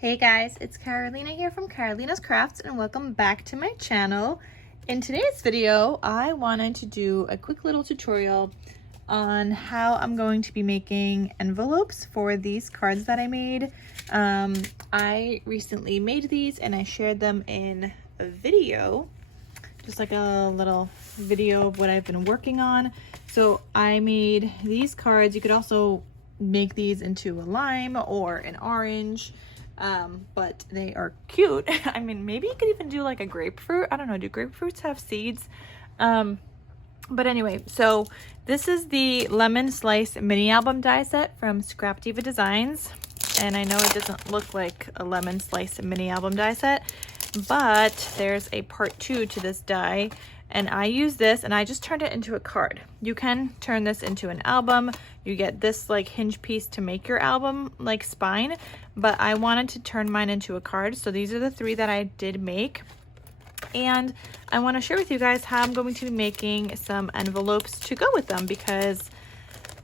Hey guys, it's Carolina here from KarolinasKrafts and welcome back to my channel. In today's video, I wanted to do a quick little tutorial on how I'm going to be making envelopes for these cards that I made. I recently made these and I shared them in a video, just like a little video of what I've been working on. So I made these cards. You could also make these into a lime or an orange. But they are cute. I mean, maybe you could even do like a grapefruit. I don't know, do grapefruits have seeds? But anyway, so this is the lemon slice mini album die set from Scrap Diva Designs. And I know it doesn't look like a lemon slice mini album die set, but there's a part 2 to this die. And I use this and I just turned it into a card. You can turn this into an album. You get this like hinge piece to make your album like spine, but I wanted to turn mine into a card. So these are the 3 that I did make. And I want to share with you guys how I'm going to be making some envelopes to go with them, because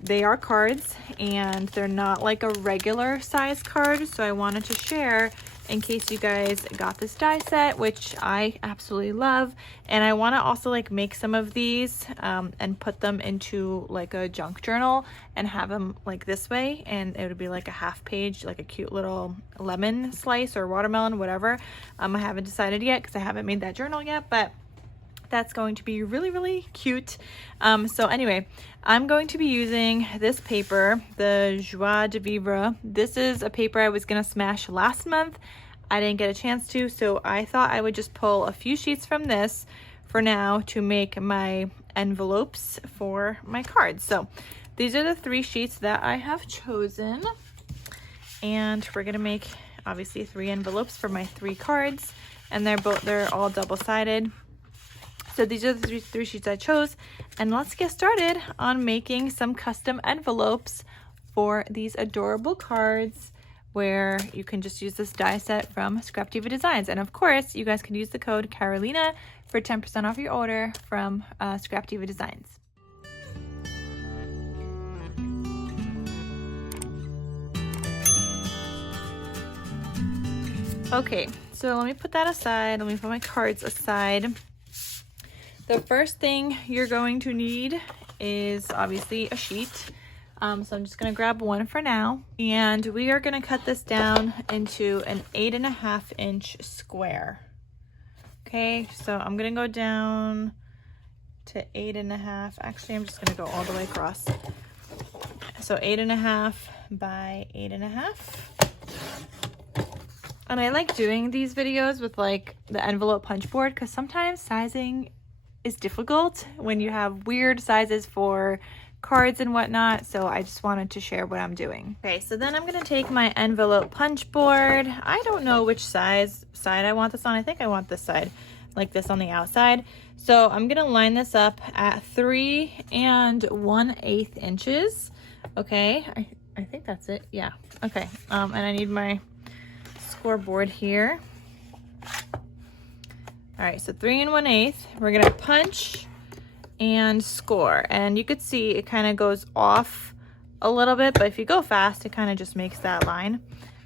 they are cards and they're not like a regular size card. So I wanted to share in case you guys got this die set, which I absolutely love. And I want to also like make some of these and put them into like a junk journal and have them like this way, and it would be like a half page, like a cute little lemon slice or watermelon, whatever. I haven't decided yet because I haven't made that journal yet, but that's going to be really, really cute. So anyway, I'm going to be using this paper, the Joie de Vivre. This is a paper I was gonna smash last month. I didn't get a chance to, so I thought I would just pull a few sheets from this for now to make my envelopes for my cards. So these are the 3 sheets that I have chosen, and we're gonna make obviously 3 envelopes for my 3 cards, and they're all double-sided. So these are the 3 sheets I chose, and let's get started on making some custom envelopes for these adorable cards, where you can just use this die set from Scrap Diva Designs. And of course, you guys can use the code Carolina for 10% off your order from Scrap Diva Designs. Okay, so let me put that aside. Let me put my cards aside. The first thing you're going to need is obviously a sheet. So I'm just going to grab one for now, and we are going to cut this down into an 8.5 inch square. Okay, so I'm going to go down to 8.5. Actually, I'm just going to go all the way across. So 8.5 by 8.5. And I like doing these videos with like the envelope punch board, because sometimes sizing is difficult when you have weird sizes for cards and whatnot. So I just wanted to share what I'm doing. Okay, so then I'm going to take my envelope punch board. I don't know which side I want this on. I think I want this side, like this on the outside. So I'm going to line this up at 3 1/8 inches. Okay, I think that's it. Yeah. Okay. And I need my scoreboard here. All right, so 3 1/8. We're gonna punch and score, and you could see it kind of goes off a little bit, but if you go fast, it kind of just makes that line.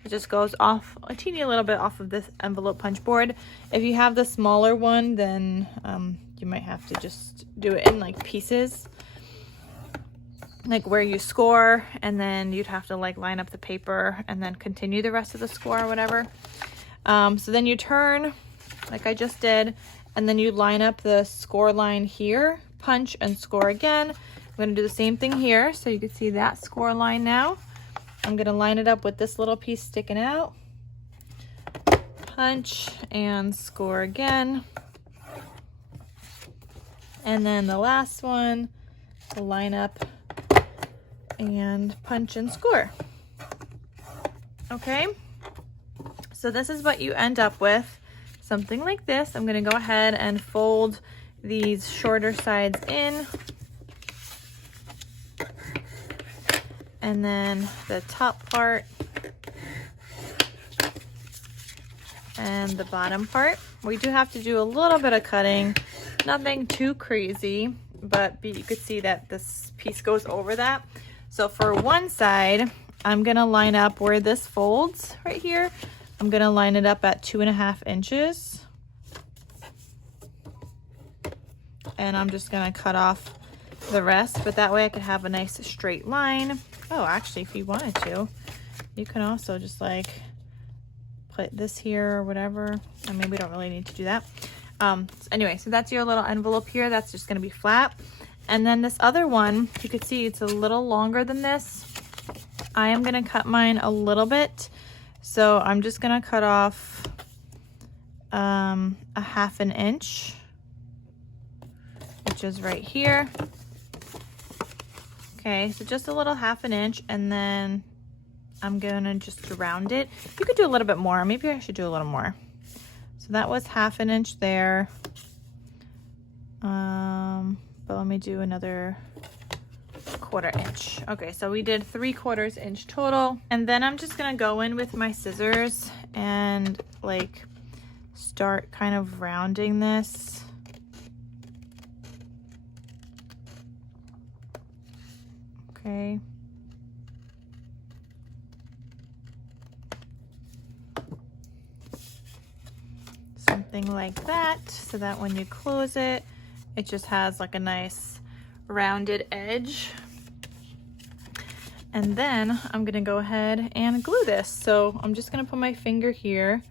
It just goes off a teeny little bit off of this envelope punch board. If you have the smaller one, then you might have to just do it in like pieces, like where you score, and then you'd have to like line up the paper and then continue the rest of the score or whatever. So then you turn like I just did, and then you line up the score line here, punch and score again. I'm going to do the same thing here, so you can see that score line now. I'm going to line it up with this little piece sticking out, punch and score again, and then the last one, line up and punch and score. Okay, so this is what you end up with. Something like this. I'm going to go ahead and fold these shorter sides in, and then the top part and the bottom part. We do have to do a little bit of cutting, nothing too crazy, but you could see that this piece goes over that. So for one side, I'm going to line up where this folds right here. I'm gonna line it up at 2.5 inches. And I'm just gonna cut off the rest, but that way I could have a nice straight line. Oh, actually, if you wanted to, you can also just like put this here or whatever. I mean, we don't really need to do that. Anyway, so that's your little envelope here. That's just gonna be flat. And then this other one, you could see it's a little longer than this. I am gonna cut mine a little bit. So I'm just gonna cut off a 1/2 inch, which is right here. Okay, so just a little 1/2 inch, and then I'm gonna just round it. You could do a little bit more. Maybe I should do a little more. So that was 1/2 inch there. But let me do another 1/4 inch. Okay, so we did 3/4 inch total. And then I'm just gonna go in with my scissors and like start kind of rounding this. Okay. Something like that, so that when you close it, it just has like a nice rounded edge. And then I'm gonna go ahead and glue this. So I'm just gonna put my finger here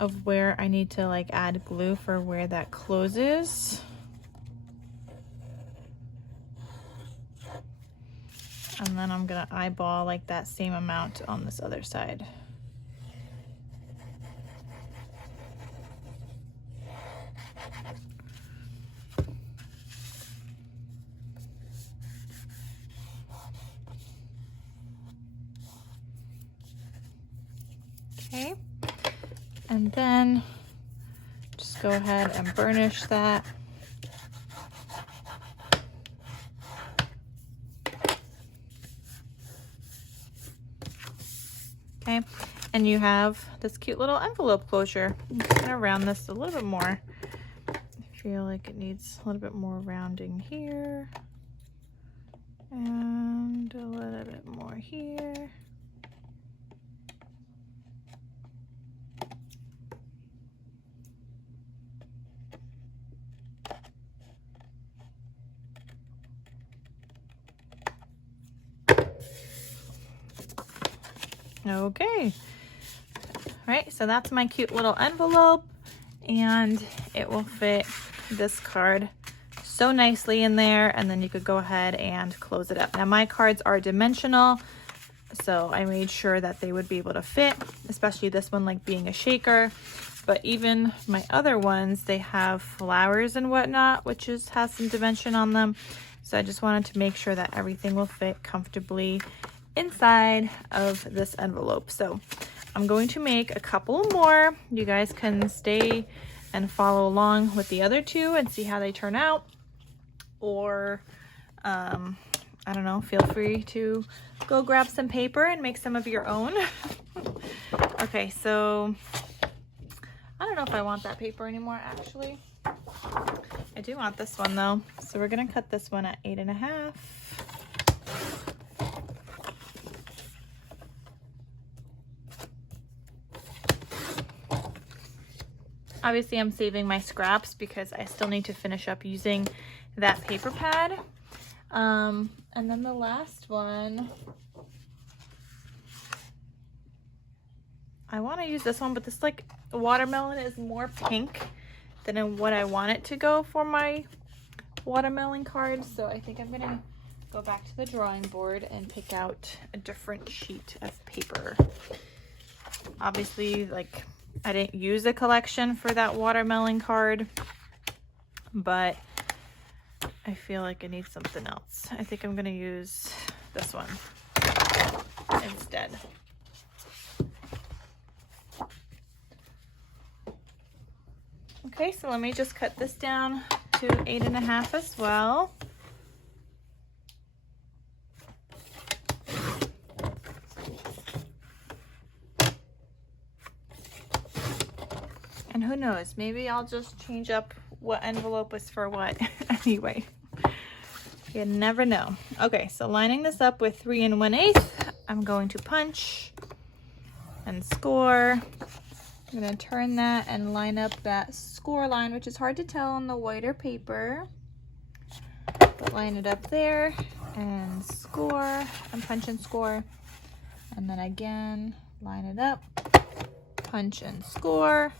of where I need to like add glue for where that closes. And then I'm gonna eyeball like that same amount on this other side. Okay, and then just go ahead and burnish that. Okay, and you have this cute little envelope closure. I'm just gonna round this a little bit more. I feel like it needs a little bit more rounding here. And a little bit more here. Okay, all right, so that's my cute little envelope, and it will fit this card so nicely in there, and then you could go ahead and close it up. Now my cards are dimensional, so I made sure that they would be able to fit, especially this one like being a shaker, but even my other ones, they have flowers and whatnot, which has some dimension on them. So I just wanted to make sure that everything will fit comfortably inside of this envelope. So I'm going to make a couple more. You guys can stay and follow along with the other two and see how they turn out, or I don't know, feel free to go grab some paper and make some of your own. Okay, so I don't know if I want that paper anymore, actually. I do want this one though, so we're gonna cut this one at 8.5. Obviously, I'm saving my scraps because I still need to finish up using that paper pad. And then the last one, I want to use this one, but this like watermelon is more pink than in what I want it to go for my watermelon card. So I think I'm gonna go back to the drawing board and pick out a different sheet of paper. Obviously, like, I didn't use a collection for that watermelon card, but I feel like I need something else. I think I'm gonna use this one instead. Okay, so let me just cut this down to 8.5 as well. And who knows, maybe I'll just change up what envelope is for what anyway. You never know. Okay, so lining this up with 3 1/8, I'm going to punch and score. I'm gonna turn that and line up that score line, which is hard to tell on the whiter paper. But line it up there and score and punch and score. And then again, line it up, punch and score.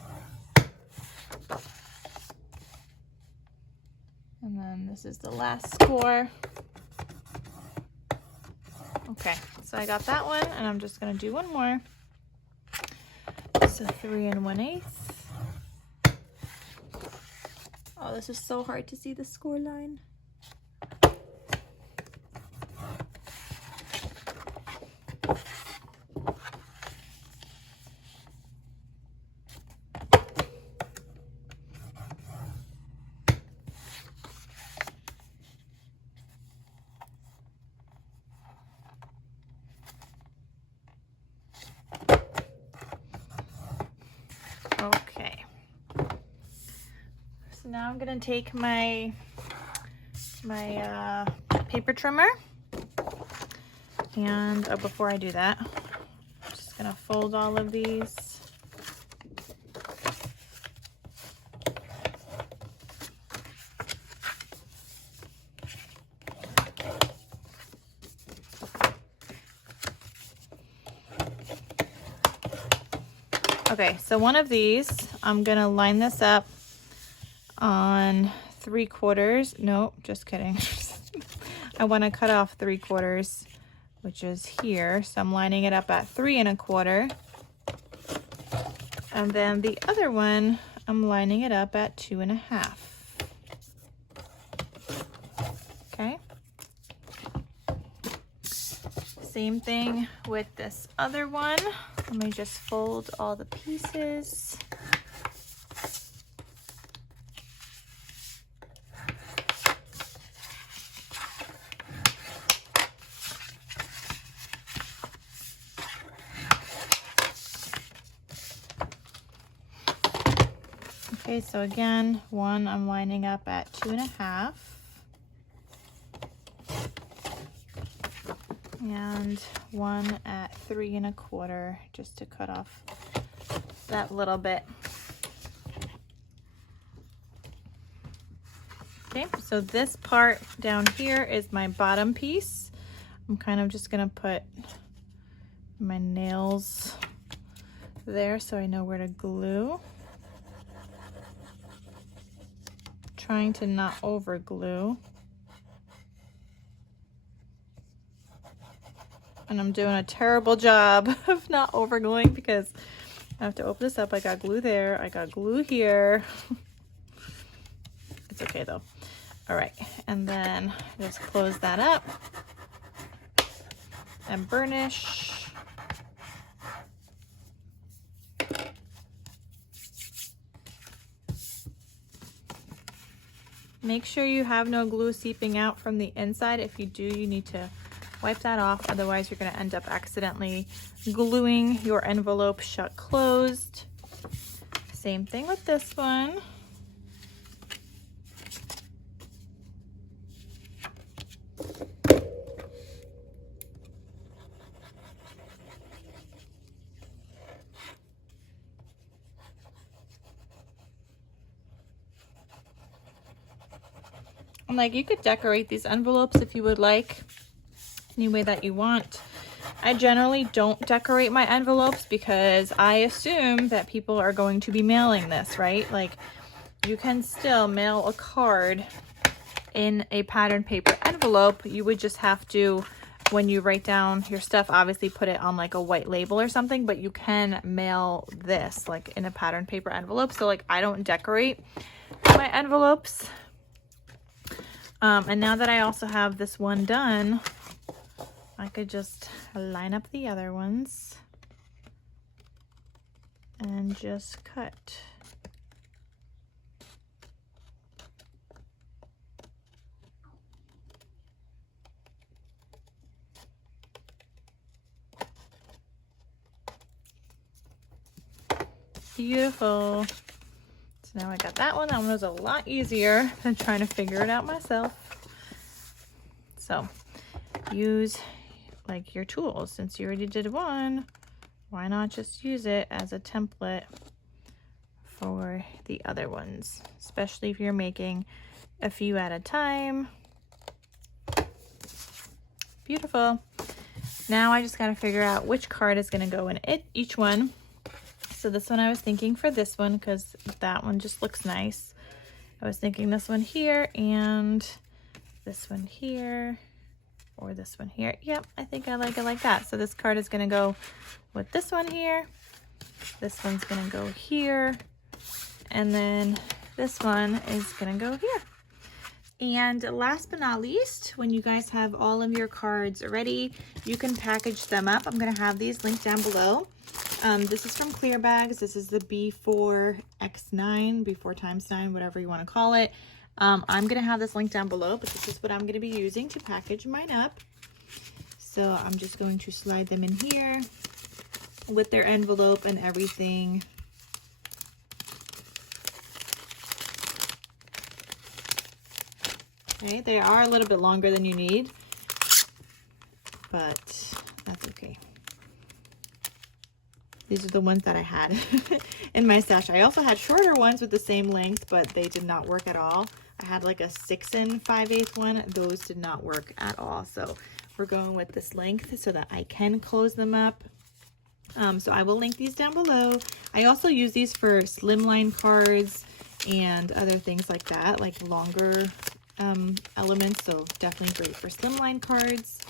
And then this is the last score. Okay, so I got that one, and I'm just gonna do one more. So 3 1/8. Oh, this is so hard to see the score line. Okay, so now I'm gonna take my paper trimmer, and before I do that, I'm just gonna fold all of these. Okay, so one of these, I'm gonna line this up on 3/4. Nope, just kidding. I wanna cut off 3/4, which is here. So I'm lining it up at 3 1/4. And then the other one, I'm lining it up at 2 1/2. Okay. Same thing with this other one. Let me just fold all the pieces. Okay, so again, one I'm lining up at 2 1/2. And one at 3 1/4, just to cut off that little bit. Okay, so this part down here is my bottom piece. I'm kind of just gonna put my nails there so I know where to glue. Trying to not over glue. And I'm doing a terrible job of not over gluing because I have to open this up. I got glue there, I got glue here. It's okay though. All right, and then just close that up and burnish. Make sure you have no glue seeping out from the inside. If you do, you need to wipe that off, otherwise you're going to end up accidentally gluing your envelope shut closed. Same thing with this one. And like, you could decorate these envelopes if you would like, any way that you want. I generally don't decorate my envelopes because I assume that people are going to be mailing this, right? Like, you can still mail a card in a patterned paper envelope. You would just have to, when you write down your stuff, obviously put it on like a white label or something, but you can mail this like in a patterned paper envelope. So like, I don't decorate my envelopes. And now that I also have this one done, I could just line up the other ones and just cut. Beautiful. So now I got that one. That one was a lot easier than trying to figure it out myself. So use like your tools. Since you already did one, why not just use it as a template for the other ones, especially if you're making a few at a time. Beautiful. Now I just got to figure out which card is going to go in each one. So this one I was thinking for this one because that one just looks nice. I was thinking this one here and this one here, or this one here. Yep, I think I like it like that. So this card is going to go with this one here. This one's going to go here. And then this one is going to go here. And last but not least, when you guys have all of your cards ready, you can package them up. I'm going to have these linked down below. This is from Clear Bags. This is the B4X9, B4 times 9, whatever you want to call it. I'm going to have this link down below, but this is what I'm going to be using to package mine up. So I'm just going to slide them in here with their envelope and everything. Okay, they are a little bit longer than you need, but that's okay. These are the ones that I had in my stash. I also had shorter ones with the same length, but they did not work at all. I had like a 6 5/8 one. Those did not work at all. So we're going with this length so that I can close them up. So I will link these down below. I also use these for slimline cards and other things like that, like longer elements. So definitely great for slimline cards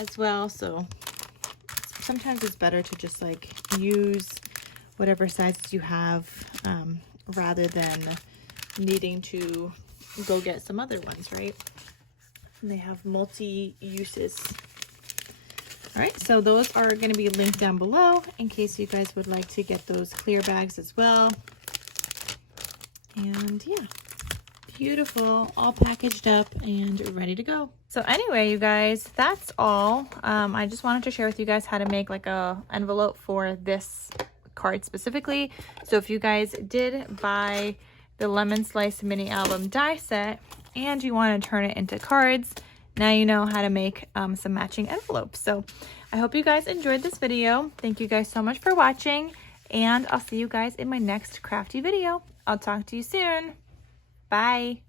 as well. So sometimes it's better to just like use whatever sizes you have rather than needing to go get some other ones, right? And they have multi uses. All right, so those are going to be linked down below in case you guys would like to get those clear bags as well. And yeah, beautiful, all packaged up and ready to go. So anyway, you guys, that's all. I just wanted to share with you guys how to make like a envelope for this card specifically. So if you guys did buy the Lemon Slice mini album die set and you want to turn it into cards, now you know how to make some matching envelopes. So I hope you guys enjoyed this video. Thank you guys so much for watching, and I'll see you guys in my next crafty video. I'll talk to you soon. Bye.